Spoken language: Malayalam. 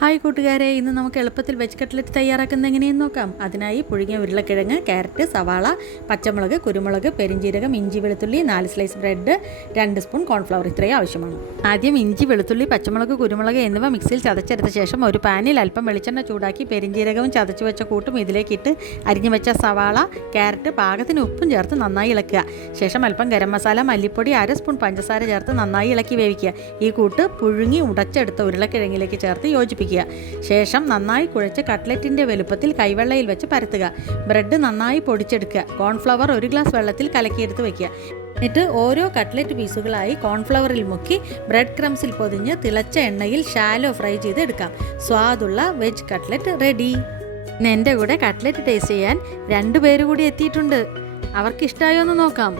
ഹായ് കൂട്ടുകാരെ, ഇന്ന് നമുക്ക് എളുപ്പത്തിൽ വെജ് കട്ട്ലറ്റ് തയ്യാറാക്കുന്നത് എങ്ങനെയെന്ന് നോക്കാം. അതിനായി പുഴുങ്ങിയ ഉരുളക്കിഴങ്ങ്, ക്യാരറ്റ്, സവാള, പച്ചമുളക്, കുരുമുളക്, പെരിഞ്ജീരകം, ഇഞ്ചി, വെളുത്തുള്ളി, 4 സ്ലൈസ് ബ്രെഡ്, 2 സ്പൂൺ കോൺഫ്ലവർ ഇത്രയും ആവശ്യമാണ്. ആദ്യം ഇഞ്ചി, വെളുത്തുള്ളി, പച്ചമുളക്, കുരുമുളക് എന്നിവ മിക്സിയിൽ ചതച്ചെടുത്ത ശേഷം ഒരു പാനിൽ അല്പം വെളിച്ചെണ്ണ ചൂടാക്കി പെരിഞ്ജീരകവും ചതച്ചു വെച്ച കൂട്ടും ഇതിലേക്കിട്ട് അരിഞ്ഞു വെച്ച സവാള, ക്യാരറ്റ്, പാകത്തിന് ഉപ്പും ചേർത്ത് നന്നായി ഇളക്കുക. ശേഷം അല്പം ഗരം മസാല, മല്ലിപ്പൊടി, 1 സ്പൂൺ പഞ്ചസാര ചേർത്ത് നന്നായി ഇളക്കി വേവിക്കുക. ഈ കൂട്ട് പുഴുങ്ങി ഉടച്ചെടുത്ത ഉരുളക്കിഴങ്ങിലേക്ക് ചേർത്ത് യോജിപ്പിക്കുക. ശേഷം നന്നായി കുഴച്ച് കട്ട്ലറ്റിൻ്റെ വലുപ്പത്തിൽ കൈവെള്ളയിൽ വെച്ച് പരത്തുക. ബ്രെഡ് നന്നായി പൊടിച്ചെടുക്കുക. കോൺഫ്ലവർ 1 ഗ്ലാസ് വെള്ളത്തിൽ കലക്കിയെടുത്ത് വയ്ക്കുക. എന്നിട്ട് ഓരോ കട്ട്ലറ്റ് പീസുകളായി കോൺഫ്ലവറിൽ മുക്കി ബ്രെഡ് ക്രംസിൽ പൊതിഞ്ഞ് തിളച്ച എണ്ണയിൽ ഷാലോ ഫ്രൈ ചെയ്ത് എടുക്കാം. സ്വാദുള്ള വെജ് കട്ട്ലറ്റ് റെഡി. ഇന്ന് എൻ്റെ കൂടെ കട്ട്ലറ്റ് ടേസ്റ്റ് ചെയ്യാൻ 2 പേര് കൂടി എത്തിയിട്ടുണ്ട്. അവർക്കിഷ്ടമായോ എന്ന് നോക്കാം.